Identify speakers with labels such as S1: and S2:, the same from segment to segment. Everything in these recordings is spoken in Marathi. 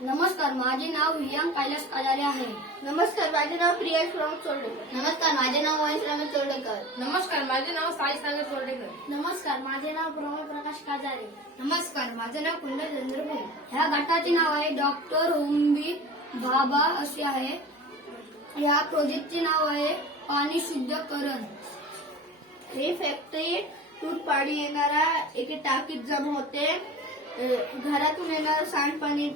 S1: नमस्कार माझे नाव वियांग कैलास काजारे आहे.
S2: नमस्कार माझे नाव प्रियांश प्रमोद चोरडेकर.
S1: नमस्कार माझे नाव वंश रमेश चोरडेकर.
S3: नमस्कार माझे नाव साई सागर चोरडेकर.
S2: नमस्कार माझे नाव प्रमोद प्रकाश काजारे
S1: नमस्कार माझे नाव कुंडल चंद्रभूम ह्या गटाचे नाव आहे डॉक्टर होम्बी बाबा असे आहे. या प्रोजेक्टचे नाव आहे पाणी शुद्धकरण.
S2: हे फॅक्टरी तून पाणी येणारा एके टाकीत जमा होते. अ, घरातून येणारं सांडपाणी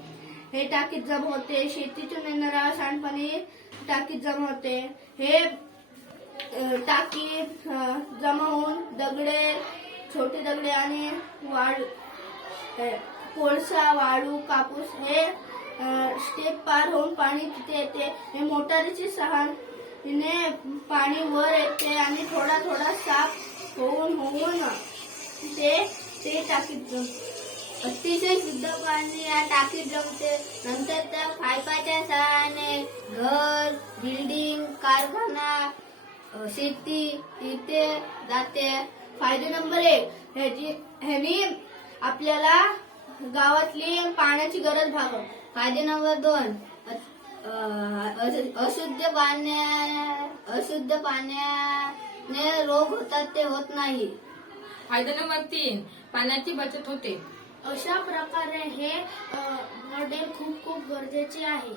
S2: हे टाकीत जमा होते शेतीतून येणारा सांडपाणी टाकीत जमा होते हे टाकी अ, जमा होऊन दगडे छोटे दगडे आणि वाळ कोळसा वाळू कापूस हे स्टेप पार होऊन पाणी तिथे येते हे मोटारीची सहाने पाणी वर येते आणि थोडा थोडा साफ होऊन होऊन ते ते टाकीत जमते.
S1: अतिशय शुद्ध पाणी या टाकीत जमते. नंतर त्या पायपाच्या सहाय्याने घर बिल्डिंग कारखाना शेती इथे जाते.
S2: फायदे नंबर एक ह्याची ह्यानी आपल्याला गावातली पाण्याची गरज भागव
S1: फायदे नंबर दोन अशु- अशुद्ध पाण्या अशुद्ध पाण्याने रोग होतात ते होत नाही.
S3: फायदा नंबर तीन पाण्याची बचत होते.
S2: अशा प्रकारे हे मॉडेल खूप खूप गरजेचे आहे.